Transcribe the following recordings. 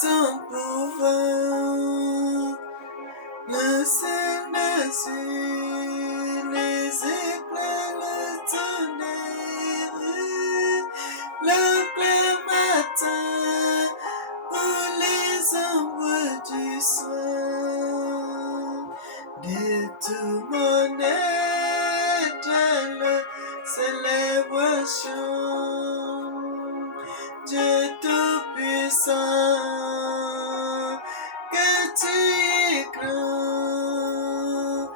ton pouvoir, le Saint-Esprit, les éclairs, le tonnerre, le plein matin, pour les ombres du soir, de tout mon être, le célébration, Dieu Tout-Puissant, que tu es grand.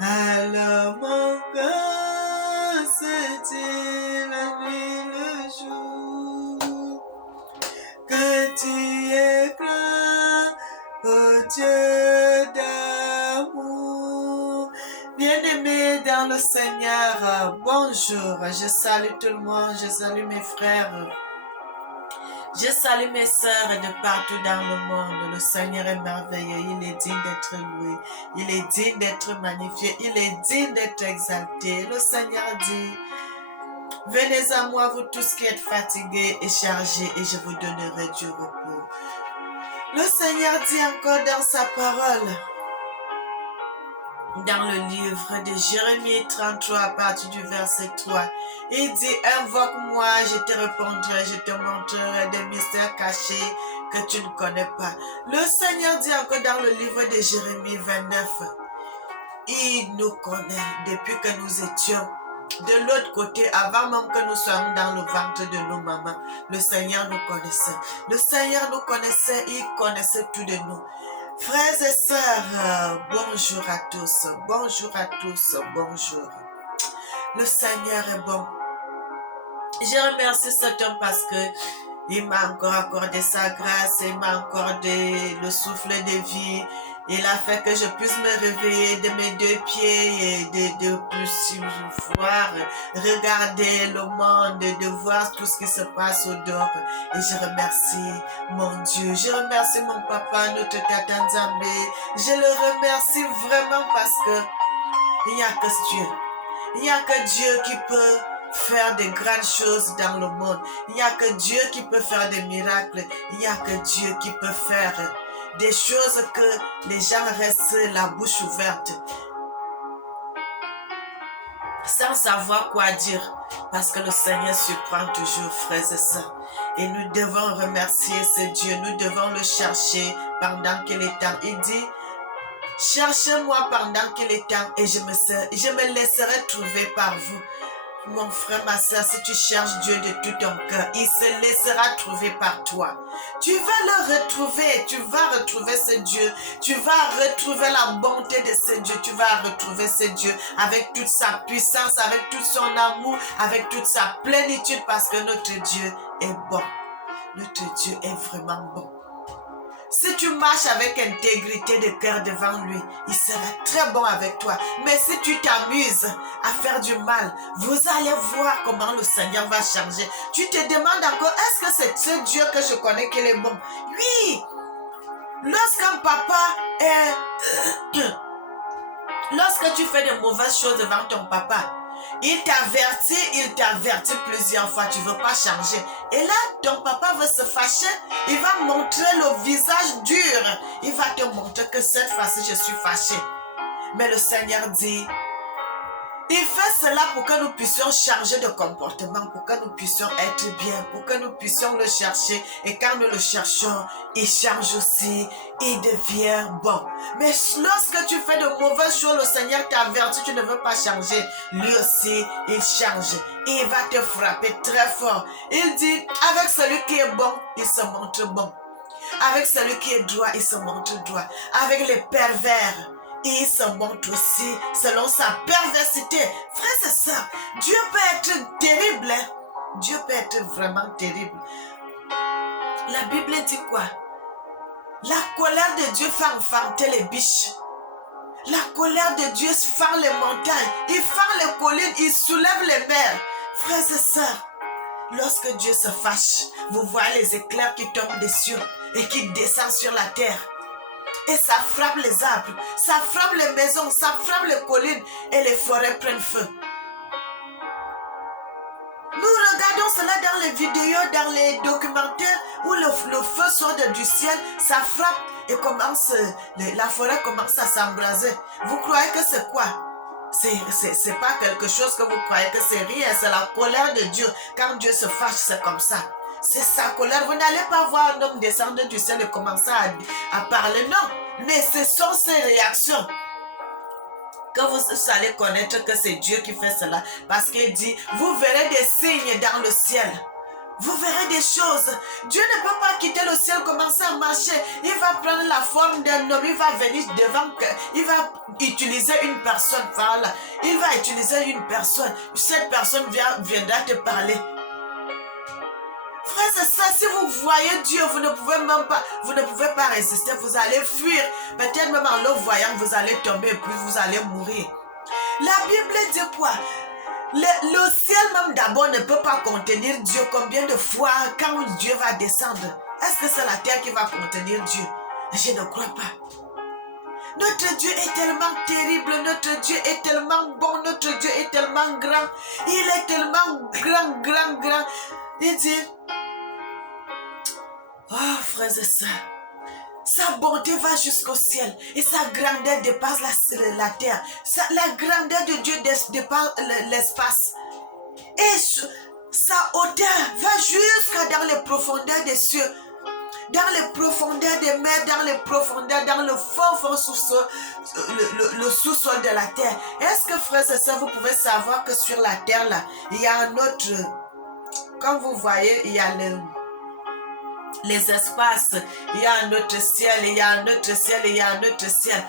Alors mon cœur se dit la nuit, le jour, que tu es grand, oh Dieu d'amour. Bien-aimés dans le Seigneur, bonjour, je salue tout le monde, je salue mes frères. Je salue mes sœurs de partout dans le monde. Le Seigneur est merveilleux. Il est digne d'être loué. Il est digne d'être magnifié. Il est digne d'être exalté. Le Seigneur dit, venez à moi, vous tous qui êtes fatigués et chargés, et je vous donnerai du repos. Le Seigneur dit encore dans sa parole, dans le livre de Jérémie 33 à partir du verset 3, il dit, invoque-moi, je te répondrai, je te montrerai des mystères cachés que tu ne connais pas. Le Seigneur dit encore dans le livre de Jérémie 29, il nous connaît depuis que nous étions de l'autre côté, avant même que nous soyons dans le ventre de nos mamans. Le Seigneur nous connaissait. Le Seigneur nous connaissait, il connaissait tout de nous. Frères et sœurs, bonjour à tous, bonjour à tous, bonjour. Le Seigneur est bon. Je remercie cet homme parce que il m'a encore accordé sa grâce, il m'a accordé le souffle de vie. Il a fait que je puisse me réveiller de mes deux pieds et de plus voir, regarder le monde, de voir tout ce qui se passe au dehors. Et je remercie mon Dieu, je remercie mon papa, notre tata Nzambe. Je le remercie vraiment parce que il n'y a que Dieu. Il n'y a que Dieu qui peut faire de grandes choses dans le monde. Il n'y a que Dieu qui peut faire des miracles. Il n'y a que Dieu qui peut faire des choses que les gens restent la bouche ouverte sans savoir quoi dire, parce que le Seigneur surprend toujours, frères et sœurs. Et nous devons remercier ce Dieu, nous devons le chercher pendant qu'il est temps. Il dit, cherchez-moi pendant qu'il est temps et je me laisserai trouver par vous. Mon frère, ma soeur, si tu cherches Dieu de tout ton cœur, il se laissera trouver par toi. Tu vas le retrouver, tu vas retrouver ce Dieu, tu vas retrouver la bonté de ce Dieu, tu vas retrouver ce Dieu avec toute sa puissance, avec tout son amour, avec toute sa plénitude, parce que notre Dieu est bon. Notre Dieu est vraiment bon. Si tu marches avec intégrité de cœur devant lui, il sera très bon avec toi. Mais si tu t'amuses à faire du mal, vous allez voir comment le Seigneur va changer. Tu te demandes encore, est-ce que c'est ce Dieu que je connais qui est bon? Oui! Lorsqu'un papa est... Lorsque tu fais de mauvaises choses devant ton papa, il t'avertit plusieurs fois, tu ne veux pas changer. Et là, ton papa veut se fâcher, il va montrer le visage dur. Il va te montrer que cette fois-ci, je suis fâché. Mais le Seigneur dit, il fait cela pour que nous puissions changer de comportement, pour que nous puissions être bien, pour que nous puissions le chercher. Et quand nous le cherchons, il change aussi, il devient bon. Mais lorsque tu fais de mauvaises choses, le Seigneur t'avertit, tu ne veux pas changer. Lui aussi, il change. Il va te frapper très fort. Il dit, avec celui qui est bon, il se montre bon. Avec celui qui est droit, il se montre droit. Avec les pervers, il se montre aussi selon sa perversité. Frères et sœurs, Dieu peut être terrible. Hein? Dieu peut être vraiment terrible. La Bible dit quoi? La colère de Dieu fait enfanter les biches. La colère de Dieu fend les montagnes. Il fend les collines, il soulève les mers. Frères et sœurs, lorsque Dieu se fâche, vous voyez les éclairs qui tombent des cieux et qui descendent sur la terre. Et ça frappe les arbres, ça frappe les maisons, ça frappe les collines et les forêts prennent feu. Nous regardons voyons cela dans les vidéos, dans les documentaires, où le feu sort du ciel, ça frappe et la forêt commence à s'embraser. Vous croyez que c'est quoi? C'est pas quelque chose que vous croyez que c'est rien, c'est la colère de Dieu. Quand Dieu se fâche, c'est comme ça. C'est sa colère. Vous n'allez pas voir un homme descendre du ciel et commencer à parler. Non, mais ce sont ses réactions que vous allez connaître que c'est Dieu qui fait cela. Parce qu'il dit, vous verrez des signes dans le ciel. Vous verrez des choses. Dieu ne peut pas quitter le ciel, commencer à marcher. Il va prendre la forme d'un homme. Il va venir devant. Il va utiliser une personne. Voilà. Il va utiliser une personne. Cette personne viendra te parler. Frère, c'est ça. Si vous voyez Dieu, vous ne pouvez pas résister. Vous allez fuir. Peut-être même en le voyant, vous allez tomber et puis vous allez mourir. La Bible dit quoi? Le ciel même d'abord ne peut pas contenir Dieu. Combien de fois quand Dieu va descendre? Est-ce que c'est la terre qui va contenir Dieu? Je ne crois pas. Notre Dieu est tellement terrible, notre Dieu est tellement bon, notre Dieu est tellement grand. Il est tellement grand. Il dit, oh frères et sœurs, sa bonté va jusqu'au ciel et sa grandeur dépasse la terre. La grandeur de Dieu dépasse l'espace. Et sa hauteur va jusqu'à dans les profondeurs des cieux, dans les profondeurs des mers, dans les profondeurs, dans le fond sous-sol, le sous-sol de la terre. Est-ce que frères et sœurs, vous pouvez savoir que sur la terre là, il y a un autre, comme vous voyez, il y a les espaces, il y a un autre ciel, il y a un autre ciel, il y a un autre ciel.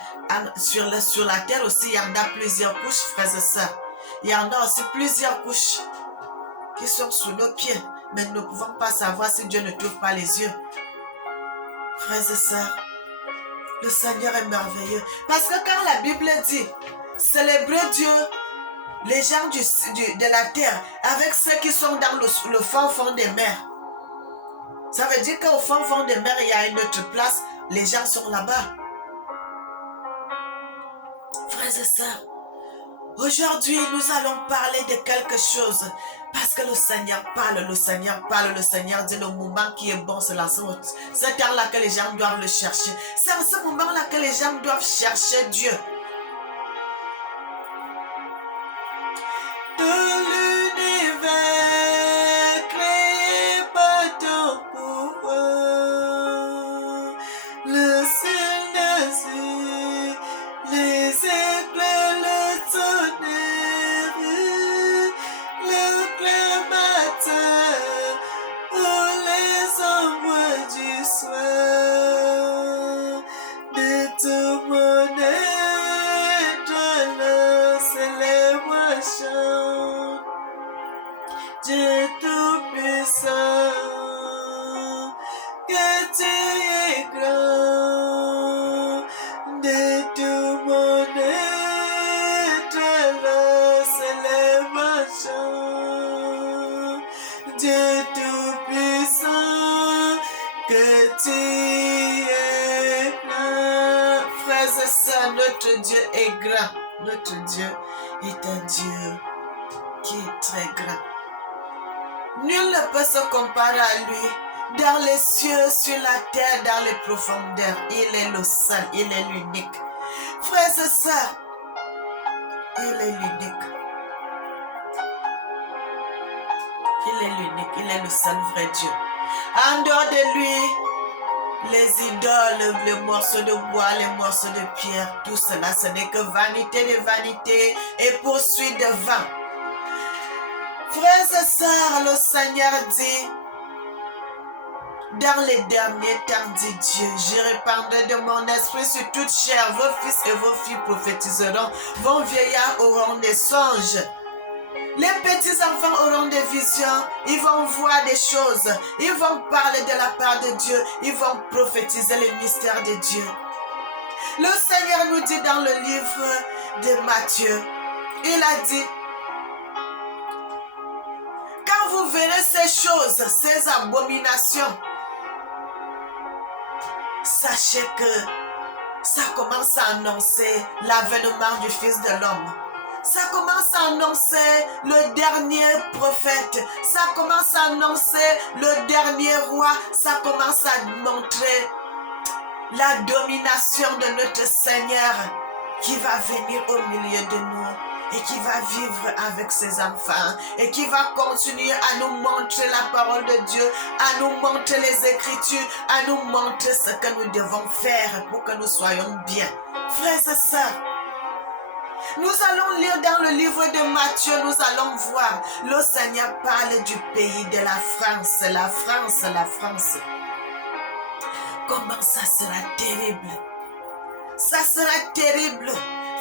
Sur la terre aussi, il y en a plusieurs couches, frères et sœurs. Il y en a aussi plusieurs couches qui sont sous nos pieds, mais nous ne pouvons pas savoir si Dieu ne trouve pas les yeux. Frères et sœurs, le Seigneur est merveilleux. Parce que quand la Bible dit, célébrez Dieu, les gens de la terre, avec ceux qui sont dans le fond des mers, ça veut dire qu'au fond des mers, il y a une autre place. Les gens sont là-bas. Frères et sœurs, aujourd'hui, nous allons parler de quelque chose. Parce que le Seigneur parle, le Seigneur dit le moment qui est bon, c'est là. C'est temps-là que les gens doivent le chercher. C'est à ce moment-là que les gens doivent chercher Dieu. De l'univers créé par ton pouvoir, le ciel dessus, les éclairs, le tonnerre, le clair matin, ou les ombres du soir, de tout mon être, le célèbre chant. Dieu tout-puissant, que tu es grand, de tout mon être, le célèbre chant. Dieu tout-puissant, que tu es grand. Frères et sœurs, notre Dieu est grand. Notre Dieu est un Dieu qui est très grand. Nul ne peut se comparer à lui. Dans les cieux, sur la terre, dans les profondeurs, il est le seul, il est l'unique. Frères et sœurs, il est l'unique. Il est l'unique, il est le seul vrai Dieu. En dehors de lui, les idoles, les morceaux de bois, les morceaux de pierre, tout cela, ce n'est que vanité de vanité et poursuite de vin. Frères et sœurs, le Seigneur dit, dans les derniers temps, dit Dieu, je répandrai de mon esprit sur toute chair. Vos fils et vos filles prophétiseront, vos vieillards auront des songes. Les petits enfants auront des visions, ils vont voir des choses, ils vont parler de la part de Dieu, ils vont prophétiser les mystères de Dieu. Le Seigneur nous dit dans le livre de Matthieu, il a dit, quand vous verrez ces choses, ces abominations, sachez que ça commence à annoncer l'avènement du Fils de l'homme. Ça commence à annoncer le dernier prophète. Ça commence à annoncer le dernier roi. Ça commence à montrer la domination de notre Seigneur qui va venir au milieu de nous et qui va vivre avec ses enfants et qui va continuer à nous montrer la parole de Dieu, à nous montrer les Écritures, à nous montrer ce que nous devons faire pour que nous soyons bien. Frères et sœurs, nous allons lire dans le livre de Matthieu, nous allons voir, le Seigneur parle du pays de la France, la France, la France. Comment ça sera terrible? Ça sera terrible,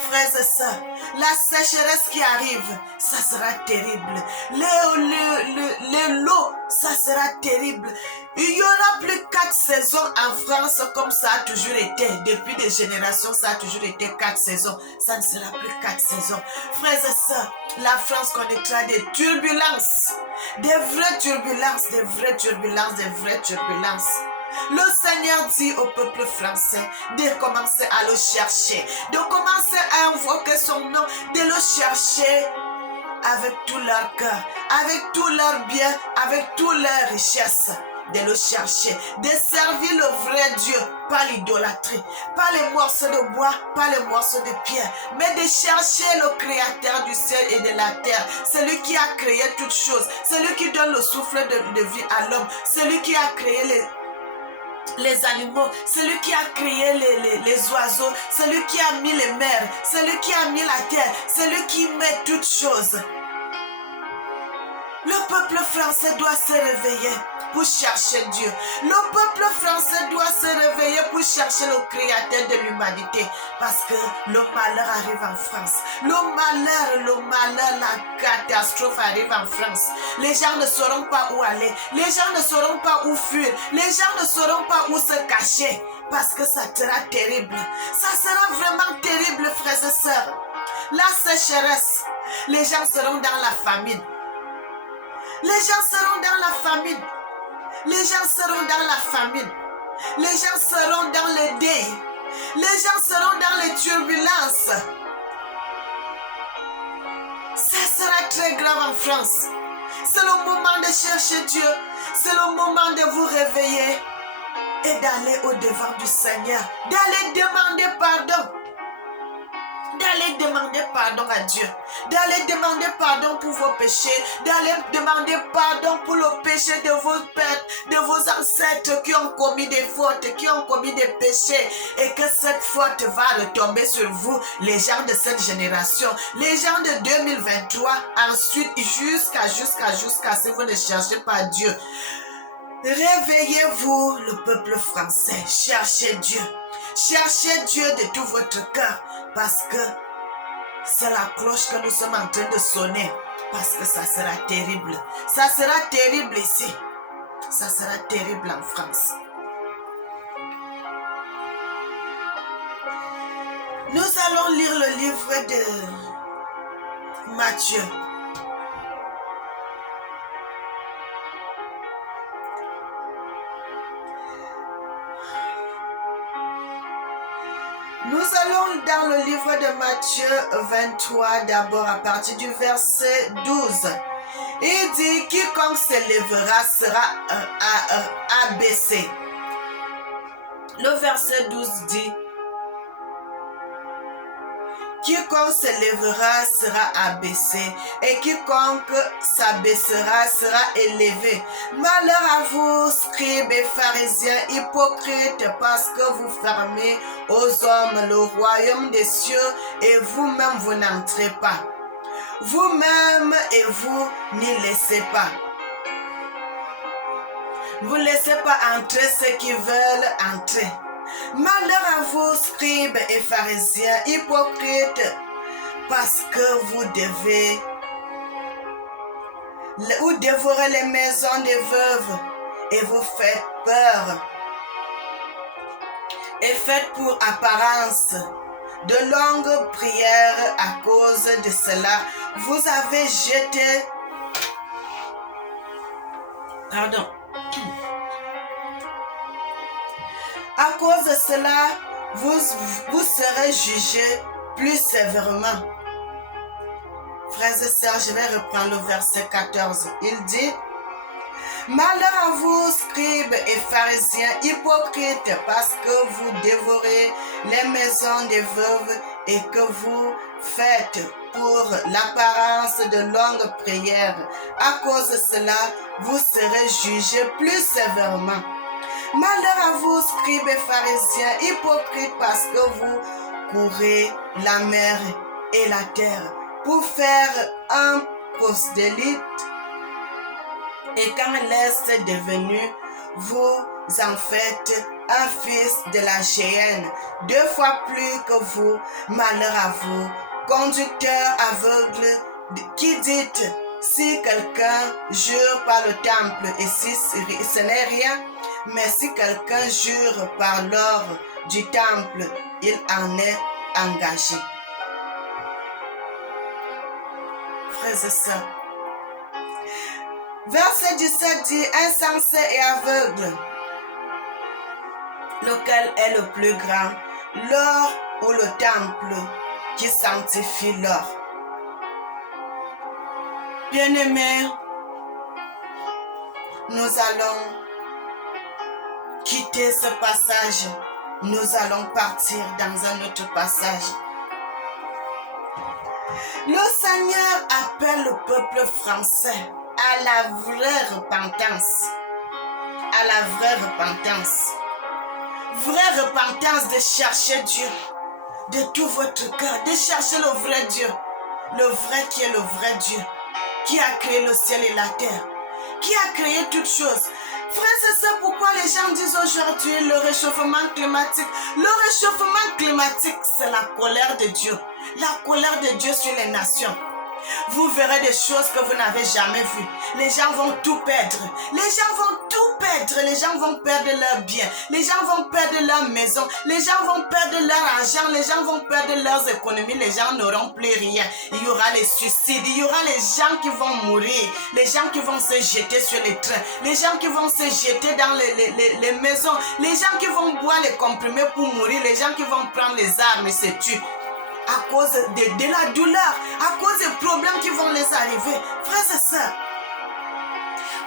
frères et sœurs. La sécheresse qui arrive, ça sera terrible. L'eau, ça sera terrible. Il n'y aura plus 4 saisons en France comme ça a toujours été. Depuis des générations, ça a toujours été 4 saisons. Ça ne sera plus 4 saisons. Frères et sœurs, la France connaîtra des turbulences. Des vraies turbulences, des vraies turbulences, des vraies turbulences. Le Seigneur dit au peuple français de commencer à le chercher, de commencer à invoquer son nom, de le chercher avec tout leur cœur, avec tout leur bien, avec toute leur richesse, de le chercher, de servir le vrai Dieu, pas l'idolâtrie, pas les morceaux de bois, pas les morceaux de pierre, mais de chercher le Créateur du ciel et de la terre, celui qui a créé toutes choses, celui qui donne le souffle de vie à l'homme, celui qui a créé les animaux, celui qui a créé les oiseaux, celui qui a mis les mers, celui qui a mis la terre, celui qui met toutes choses. Le peuple français doit se réveiller pour chercher Dieu. Le peuple français doit se réveiller pour chercher le Créateur de l'humanité. Parce que le malheur arrive en France. Le malheur, la catastrophe arrive en France. Les gens ne sauront pas où aller. Les gens ne sauront pas où fuir. Les gens ne sauront pas où se cacher. Parce que ça sera terrible. Ça sera vraiment terrible, frères et sœurs. La sécheresse. Les gens seront dans la famine. Les gens seront dans la famine. Les gens seront dans la famine. Les gens seront dans le deuil. Les gens seront dans les turbulences. Ça sera très grave en France. C'est le moment de chercher Dieu. C'est le moment de vous réveiller et d'aller au-devant du Seigneur. D'aller demander pardon. D'aller demander pardon à Dieu, d'aller demander pardon pour vos péchés, d'aller demander pardon pour le péché de vos pères, de vos ancêtres qui ont commis des fautes, qui ont commis des péchés, et que cette faute va retomber sur vous, les gens de cette génération, les gens de 2023, ensuite jusqu'à si vous ne cherchez pas Dieu. Réveillez-vous, le peuple français, cherchez Dieu. Cherchez Dieu de tout votre cœur, parce que c'est la cloche que nous sommes en train de sonner, parce que ça sera terrible. Ça sera terrible ici. Ça sera terrible en France. Nous allons lire le livre de Matthieu. Nous allons dans le livre de Matthieu 23, d'abord à partir du verset 12. Il dit, quiconque s'élèvera sera abaissé. Le verset 12 dit, quiconque s'élèvera sera abaissé, et quiconque s'abaissera sera élevé. Malheur à vous, scribes et pharisiens, hypocrites, parce que vous fermez aux hommes le royaume des cieux, et vous-même vous n'entrez pas. Vous-même et vous n'y laissez pas. Vous ne laissez pas entrer ceux qui veulent entrer. Malheur à vous, scribes et pharisiens, hypocrites, parce que vous devez dévorer les maisons des veuves et vous faites peur et faites pour apparence de longues prières. À cause de cela, vous avez jeté... Pardon. À cause de cela, vous serez jugés plus sévèrement. Frères et sœurs, je vais reprendre le verset 14. Il dit, malheur à vous, scribes et pharisiens, hypocrites, parce que vous dévorez les maisons des veuves et que vous faites pour l'apparence de longues prières. À cause de cela, vous serez jugés plus sévèrement. Malheur à vous, scribes et pharisiens, hypocrites, parce que vous courez la mer et la terre pour faire un prosélyte. Et quand l'Est est devenu, vous en faites un fils de la géhenne, 2 fois plus que vous. Malheur à vous, conducteurs aveugles, qui dites, si quelqu'un jure par le temple, et si ce n'est rien, mais si quelqu'un jure par l'or du temple, il en est engagé. Frères et sœurs, verset 17 dit, insensé et aveugle, lequel est le plus grand, l'or ou le temple qui sanctifie l'or? Bien-aimés, nous allons quitter ce passage. Nous allons partir dans un autre passage. Le Seigneur appelle le peuple français à la vraie repentance. À la vraie repentance. Vraie repentance de chercher Dieu de tout votre cœur, de chercher le vrai Dieu. Le vrai qui est le vrai Dieu, qui a créé le ciel et la terre, qui a créé toutes choses. Frère, c'est ça pourquoi les gens disent aujourd'hui le réchauffement climatique. Le réchauffement climatique, c'est la colère de Dieu. La colère de Dieu sur les nations. Vous verrez des choses que vous n'avez jamais vues. Les gens vont tout perdre. Les gens vont tout perdre. Les gens vont perdre leurs biens. Les gens vont perdre leur maison. Les gens vont perdre leur argent. Les gens vont perdre leurs économies. Les gens n'auront plus rien. Il y aura les suicides. Il y aura les gens qui vont mourir. Les gens qui vont se jeter sur les trains. Les gens qui vont se jeter dans les maisons. Les gens qui vont boire les comprimés pour mourir. Les gens qui vont prendre les armes et se tuer. À cause de la douleur, à cause des problèmes qui vont les arriver. Frères et sœurs,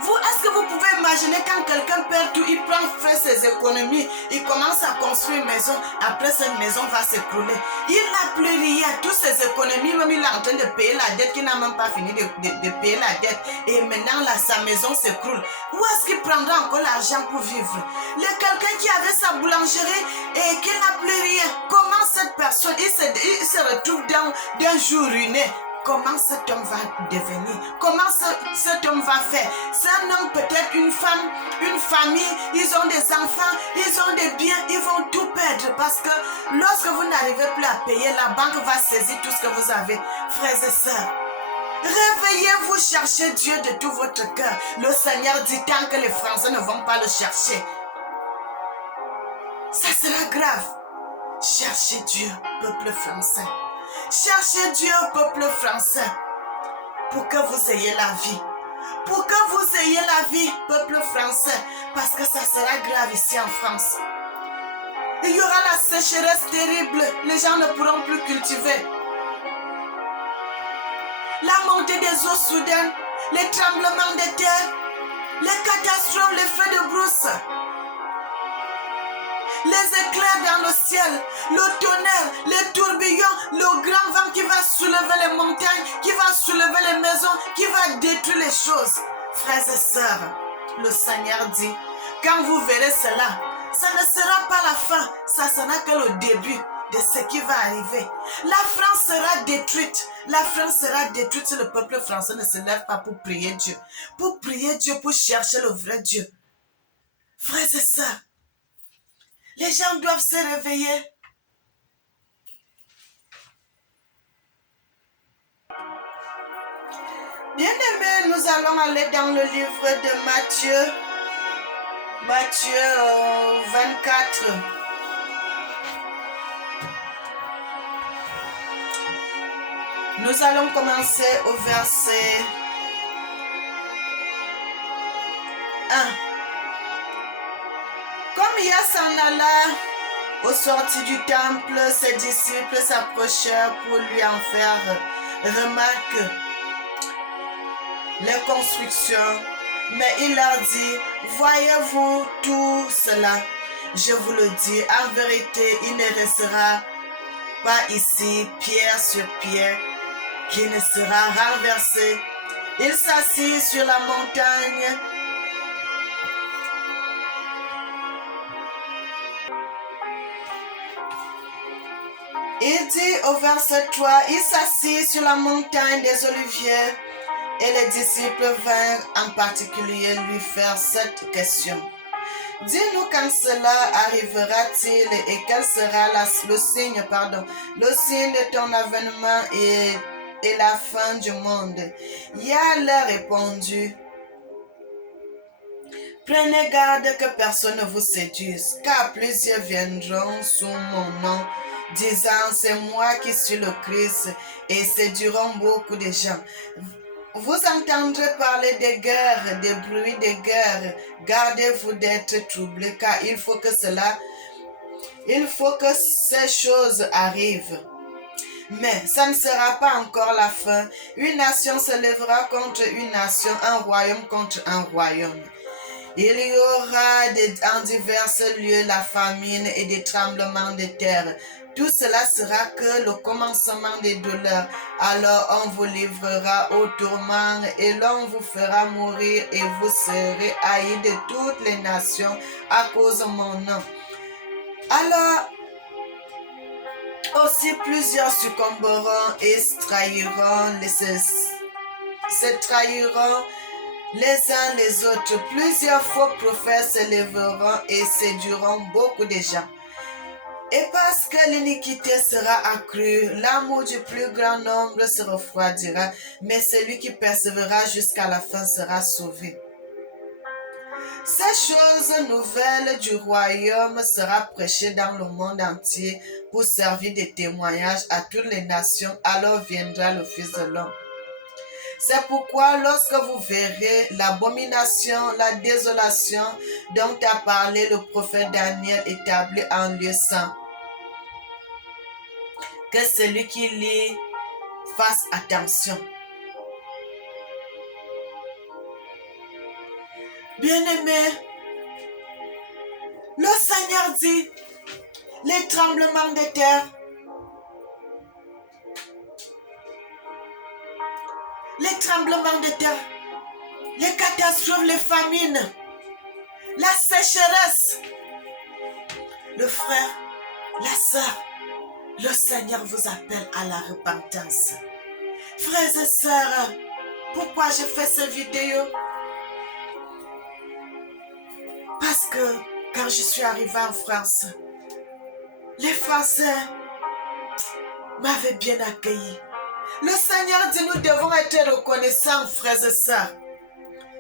est-ce que vous pouvez imaginer quand quelqu'un perd tout, il fait ses économies, il commence à construire une maison, après cette maison va s'écrouler. Il n'a plus rien, toutes ses économies, même il est en train de payer la dette, qu'il n'a même pas fini de payer la dette. Et maintenant, là, sa maison s'écroule. Où est-ce qu'il prendra encore l'argent pour vivre? Quelqu'un qui avait sa boulangerie et qui n'a plus rien, comment cette personne, il se retrouve d'un jour ruiné? Comment cet homme va devenir? Comment cet homme va faire? C'est un homme, peut-être une femme, une famille, ils ont des enfants, ils ont des biens, ils vont tout perdre parce que lorsque vous n'arrivez plus à payer, la banque va saisir tout ce que vous avez. Frères et sœurs, réveillez-vous, cherchez Dieu de tout votre cœur. Le Seigneur dit tant que les Français ne vont pas le chercher, ça sera grave. Cherchez Dieu, peuple français. Cherchez Dieu, peuple français, pour que vous ayez la vie. Pour que vous ayez la vie, peuple français, parce que ça sera grave ici en France. Il y aura la sécheresse terrible, les gens ne pourront plus cultiver. La montée des eaux soudaines, les tremblements de terre, les catastrophes, les feux de brousse. Les éclairs dans le ciel, le tonnerre, les tourbillons, le grand vent qui va soulever les montagnes, qui va soulever les maisons, qui va détruire les choses. Frères et sœurs, le Seigneur dit, quand vous verrez cela, ça ne sera pas la fin, ça sera que le début de ce qui va arriver. La France sera détruite. La France sera détruite si le peuple français ne se lève pas pour prier Dieu. Pour prier Dieu, pour chercher le vrai Dieu. Frères et sœurs, les gens doivent se réveiller. Bien-aimés, nous allons aller dans le livre de Matthieu. Matthieu 24. Nous allons commencer au verset 1. Comme Ia s'en alla au sortir du temple, ses disciples s'approchèrent pour lui en faire remarquent les constructions, mais il leur dit, voyez-vous tout cela? Je vous le dis, en vérité, il ne restera pas ici pierre sur pierre qui ne sera renversé. Il s'assit sur la montagne. Il dit au verset 3, il s'assit sur la montagne des Oliviers et les disciples vinrent en particulier lui faire cette question. Dis-nous quand cela arrivera-t-il et quel sera le signe de ton avènement et la fin du monde. Il leur répondit, prenez garde que personne ne vous séduise, car plusieurs viendront sous mon nom, disant c'est moi qui suis le Christ, et séduiront beaucoup de gens. Vous entendrez parler des guerres, des bruits des guerres. Gardez-vous d'être troublés, car il faut que ces choses arrivent. Mais ça ne sera pas encore la fin. Une nation se lèvera contre une nation, un royaume contre un royaume. Il y aura en divers lieux la famine et des tremblements de terre. Tout cela sera que le commencement des douleurs. Alors on vous livrera au tourment et l'on vous fera mourir et vous serez haïs de toutes les nations à cause de mon nom. Alors aussi plusieurs succomberont et se trahiront les uns les autres. Plusieurs faux prophètes se lèveront et séduiront beaucoup de gens. Et parce que l'iniquité sera accrue, l'amour du plus grand nombre se refroidira, mais celui qui persévérera jusqu'à la fin sera sauvé. Ces choses nouvelles du royaume sera prêchée dans le monde entier pour servir de témoignage à toutes les nations. Alors viendra le Fils de l'homme. C'est pourquoi lorsque vous verrez l'abomination, la désolation dont a parlé le prophète Daniel établi en lieu saint, que celui qui lit fasse attention. Bien-aimés, le Seigneur dit, les tremblements de terre, les catastrophes, les famines, la sécheresse, le frère, la sœur, le Seigneur vous appelle à la repentance. Frères et sœurs, pourquoi je fais cette vidéo? Parce que quand je suis arrivée en France, les Français m'avaient bien accueilli. Le Seigneur dit, nous devons être reconnaissants, frères et sœurs.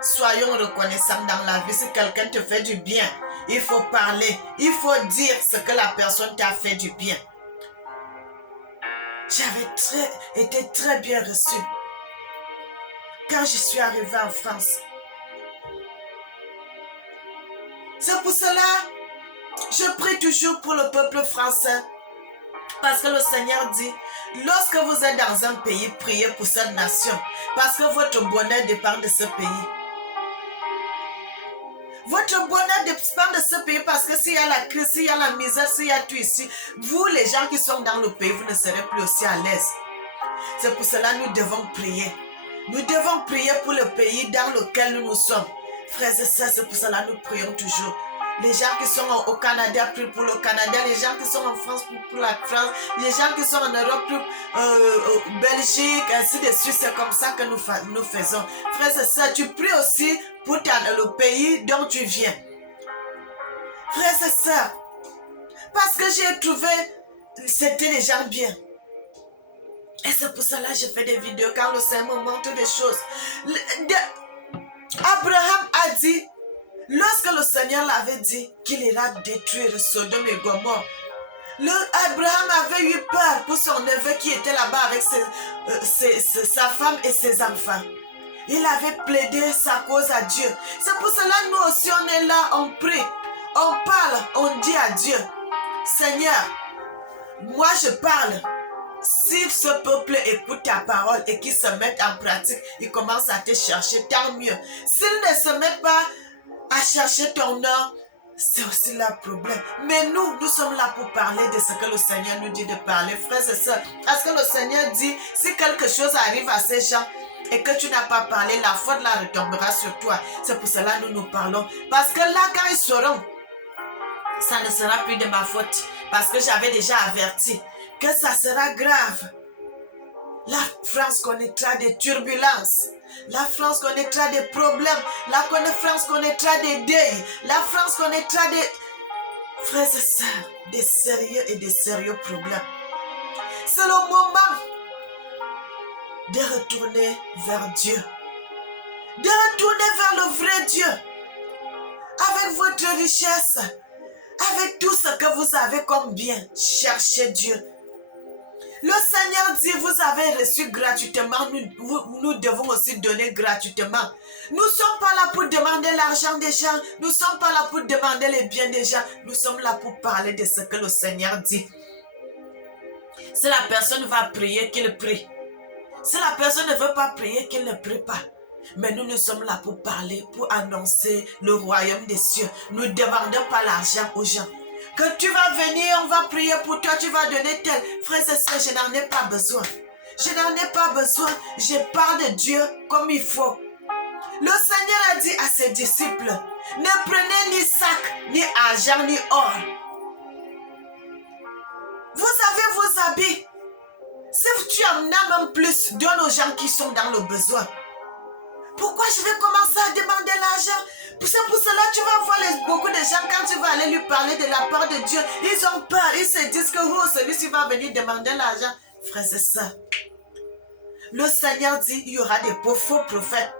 Soyons reconnaissants dans la vie. Si quelqu'un te fait du bien, il faut parler, il faut dire ce que la personne t'a fait du bien. J'avais été très bien reçue quand je suis arrivée en France. C'est pour cela que je prie toujours pour le peuple français. Parce que le Seigneur dit, lorsque vous êtes dans un pays, priez pour cette nation. Parce que votre bonheur dépend de ce pays. Votre bonheur dépend de ce pays parce que s'il y a la crise, s'il y a la misère, s'il y a tout ici, vous, les gens qui sont dans le pays, vous ne serez plus aussi à l'aise. C'est pour cela que nous devons prier. Nous devons prier pour le pays dans lequel nous sommes. Frères et sœurs, c'est pour cela que nous prions toujours. Les gens qui sont au Canada, prient pour le Canada. Les gens qui sont en France, pour la France. Les gens qui sont en Europe, pour Belgique, ainsi de suite. C'est comme ça que nous faisons. Frères et sœurs, tu pries aussi pour le pays dont tu viens. Frères et sœurs, parce que j'ai trouvé, c'était des gens bien. Et c'est pour cela que je fais des vidéos quand le Seigneur me montre des choses. Abraham a dit, lorsque le Seigneur l'avait dit qu'il ira détruire Sodome et Gomorrhe, Abraham avait eu peur pour son neveu qui était là-bas avec sa femme et ses enfants. Il avait plaidé sa cause à Dieu. C'est pour cela que nous aussi on est là, on prie, on parle, on dit à Dieu, Seigneur, moi je parle. Si ce peuple écoute ta parole et qu'ils se mettent en pratique, ils commencent à te chercher, tant mieux. S'ils ne se mettent pas à chercher ton nom, c'est aussi leur problème. Mais nous sommes là pour parler de ce que le Seigneur nous dit de parler, frères et sœurs. Parce que le Seigneur dit, si quelque chose arrive à ces gens et que tu n'as pas parlé, la faute là retombera sur toi. C'est pour cela que nous parlons. Parce que là, quand ils sauront, ça ne sera plus de ma faute. Parce que j'avais déjà averti que ça sera grave. La France connaîtra des turbulences. La France connaîtra des problèmes. La France connaîtra des deuils. La France connaîtra des... Frères et sœurs, des sérieux et des sérieux problèmes. C'est le moment de retourner vers Dieu. De retourner vers le vrai Dieu. Avec votre richesse. Avec tout ce que vous avez comme bien. Cherchez Dieu. Le Seigneur dit, vous avez reçu gratuitement, nous devons aussi donner gratuitement. Nous ne sommes pas là pour demander l'argent des gens, nous ne sommes pas là pour demander les biens des gens, nous sommes là pour parler de ce que le Seigneur dit. Si la personne va prier, qu'il prie. Si la personne ne veut pas prier, qu'il ne prie pas. Mais nous sommes là pour parler, pour annoncer le royaume des cieux. Nous ne demandons pas l'argent aux gens. Que tu vas venir, on va prier pour toi, tu vas donner tel. Frères et sœurs, je n'en ai pas besoin. Je n'en ai pas besoin. Je parle de Dieu comme il faut. Le Seigneur a dit à ses disciples, ne prenez ni sac, ni argent, ni or. Vous avez vos habits. Si tu en as même plus, donne aux gens qui sont dans le besoin. Pourquoi je vais commencer à demander l'argent? C'est pour cela que tu vas voir beaucoup de gens, quand tu vas aller lui parler de la part de Dieu, ils ont peur, ils se disent que celui-ci va venir demander l'argent. Frères et sœurs, le Seigneur dit, il y aura des faux prophètes.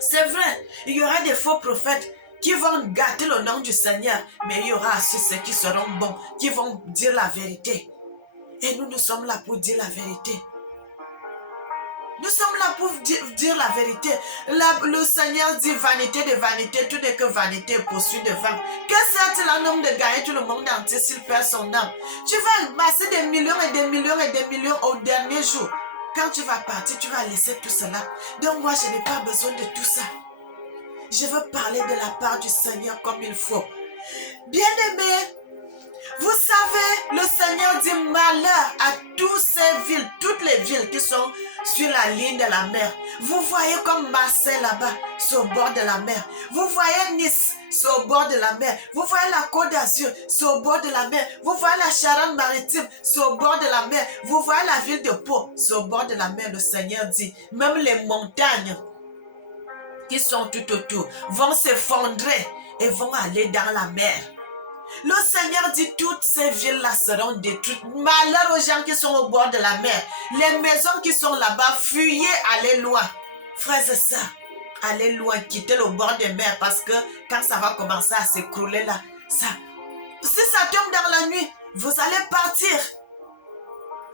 C'est vrai, il y aura des faux prophètes qui vont gâter le nom du Seigneur, mais il y aura aussi ceux qui seront bons, qui vont dire la vérité. Et nous sommes là pour dire la vérité. Nous sommes là pour dire la vérité. Le Seigneur dit vanité de vanité, tout n'est que vanité poursuit de vent. Que sert-il un homme de gagner tout le monde entier s'il perd son âme? Tu vas masser des millions et des millions et des millions au dernier jour. Quand tu vas partir, tu vas laisser tout cela. Donc moi, je n'ai pas besoin de tout ça. Je veux parler de la part du Seigneur comme il faut. Bien-aimés, vous savez, le Seigneur dit malheur à toutes ces villes, toutes les villes qui sont sur la ligne de la mer. Vous voyez comme Marseille là-bas, sur le bord de la mer. Vous voyez Nice, sur le bord de la mer. Vous voyez la Côte d'Azur, sur le bord de la mer. Vous voyez la Charente-Maritime, sur le bord de la mer. Vous voyez la ville de Pau, sur le bord de la mer. Le Seigneur dit, même les montagnes qui sont tout autour vont s'effondrer et vont aller dans la mer. Le Seigneur dit toutes ces villes-là seront détruites. Malheur aux gens qui sont au bord de la mer. Les maisons qui sont là-bas, fuyez, allez loin. Frères et sœurs, allez loin, quittez le bord de mer parce que quand ça va commencer à s'écrouler là, si ça tombe dans la nuit, vous allez partir.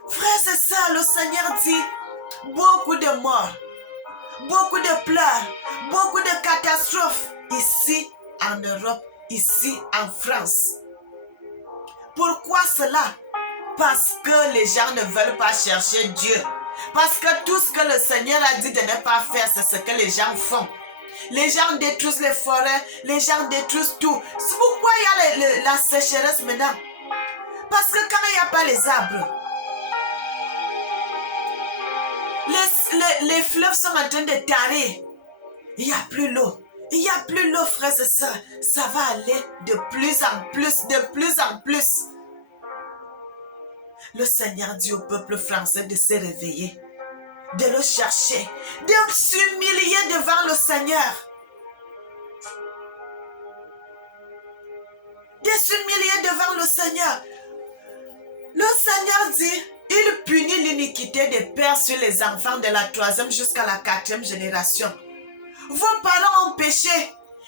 Frères et sœurs, le Seigneur dit beaucoup de morts, beaucoup de pleurs, beaucoup de catastrophes ici en Europe. Ici en France. Pourquoi cela? Parce que les gens ne veulent pas chercher Dieu. Parce que tout ce que le Seigneur a dit de ne pas faire, c'est ce que les gens font. Les gens détruisent les forêts, les gens détruisent tout. C'est pourquoi il y a la sécheresse maintenant. Parce que quand il n'y a pas les arbres, les fleuves sont en train de tarir. Il n'y a plus l'eau. Il n'y a plus l'eau, frères et sœurs. Ça va aller de plus en plus, de plus en plus. Le Seigneur dit au peuple français de se réveiller, de le chercher, de s'humilier devant le Seigneur. De s'humilier devant le Seigneur. Le Seigneur dit, il punit l'iniquité des pères sur les enfants de la 3e jusqu'à la 4e génération. Vos parents ont péché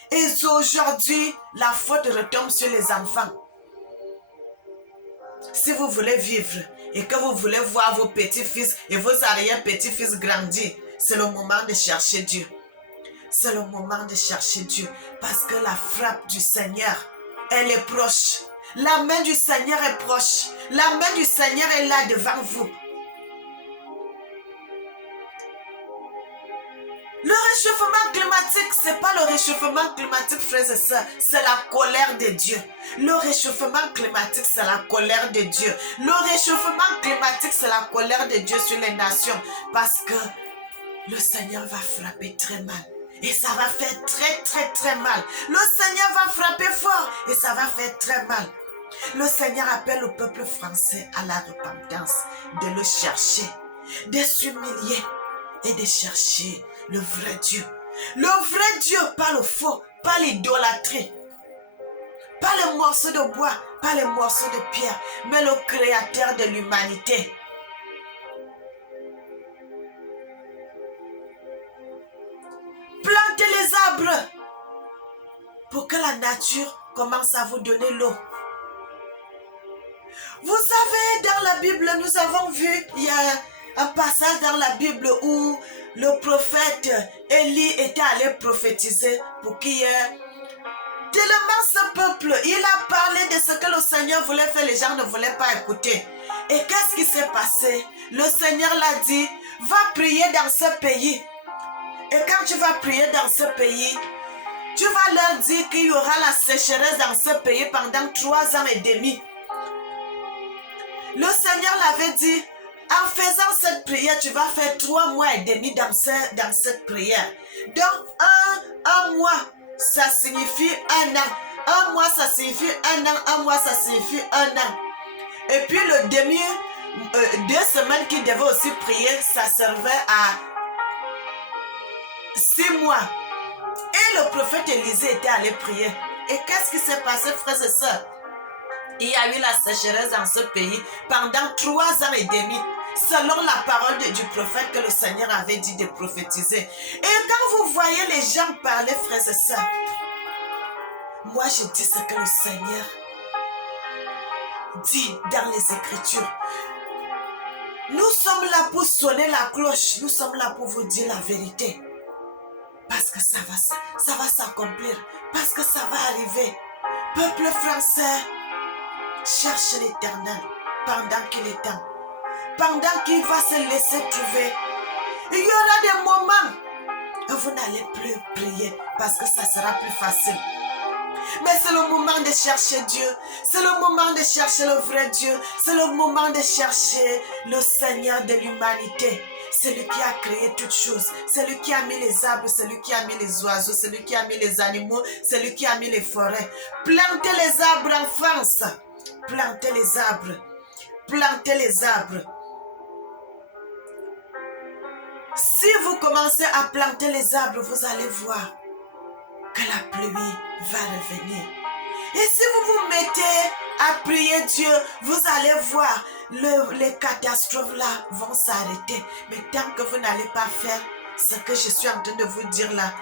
et aujourd'hui, la faute retombe sur les enfants. Si vous voulez vivre et que vous voulez voir vos petits-fils et vos arrière-petits-fils grandir, c'est le moment de chercher Dieu. C'est le moment de chercher Dieu parce que la frappe du Seigneur, elle est proche. La main du Seigneur est proche. La main du Seigneur est là devant vous. Le réchauffement climatique, ce n'est pas le réchauffement climatique, frères et sœurs, c'est la colère de Dieu. Le réchauffement climatique, c'est la colère de Dieu. Le réchauffement climatique, c'est la colère de Dieu sur les nations. Parce que le Seigneur va frapper très mal. Et ça va faire très mal. Le Seigneur va frapper fort et ça va faire très mal. Le Seigneur appelle le peuple français à la repentance, de le chercher, de s'humilier et de chercher le vrai Dieu. Le vrai Dieu, pas le faux, pas l'idolâtrie, pas les morceaux de bois, pas les morceaux de pierre, mais le créateur de l'humanité. Plantez les arbres pour que la nature commence à vous donner l'eau. Vous savez, dans la Bible, nous avons vu, il y a un passage dans la Bible où le prophète Élie était allé prophétiser pour qu'il y ait tellement ce peuple. Il a parlé de ce que le Seigneur voulait faire, les gens ne voulaient pas écouter. Et qu'est-ce qui s'est passé? Le Seigneur l'a dit, va prier dans ce pays. Et quand tu vas prier dans ce pays, tu vas leur dire qu'il y aura la sécheresse dans ce pays pendant 3 ans et demi. Le Seigneur l'avait dit, en faisant cette prière, tu vas faire 3 mois et demi dans cette prière. Donc, un mois, ça signifie 1 an. 1 mois, ça signifie 1 an. 1 mois, ça signifie 1 an. Et puis, le 2 semaines qu'il devait aussi prier, ça servait à 6 mois. Et le prophète Élisée était allé prier. Et qu'est-ce qui s'est passé, frères et sœurs? Il y a eu la sécheresse dans ce pays pendant 3 ans et demi, selon la parole du prophète que le Seigneur avait dit de prophétiser. Et quand vous voyez les gens parler, frères et sœurs, moi je dis ce que le Seigneur dit dans les Écritures. Nous sommes là pour sonner la cloche, nous sommes là pour vous dire la vérité. Parce que ça va s'accomplir, parce que ça va arriver. Peuple français, cherche l'Éternel pendant qu'il est temps. Pendant qu'il va se laisser trouver. Il y aura des moments où vous n'allez plus prier parce que ça sera plus facile. Mais c'est le moment de chercher Dieu. C'est le moment de chercher le vrai Dieu. C'est le moment de chercher le Seigneur de l'humanité. Celui qui a créé toutes choses. Celui qui a mis les arbres. Celui qui a mis les oiseaux. Celui qui a mis les animaux. Celui qui a mis les forêts. Plantez les arbres en France. Plantez les arbres. Plantez les arbres. Si vous commencez à planter les arbres, vous allez voir que la pluie va revenir. Et si vous vous mettez à prier Dieu, vous allez voir les catastrophes là vont s'arrêter. Mais tant que vous n'allez pas faire ce que je suis en train de vous dire là,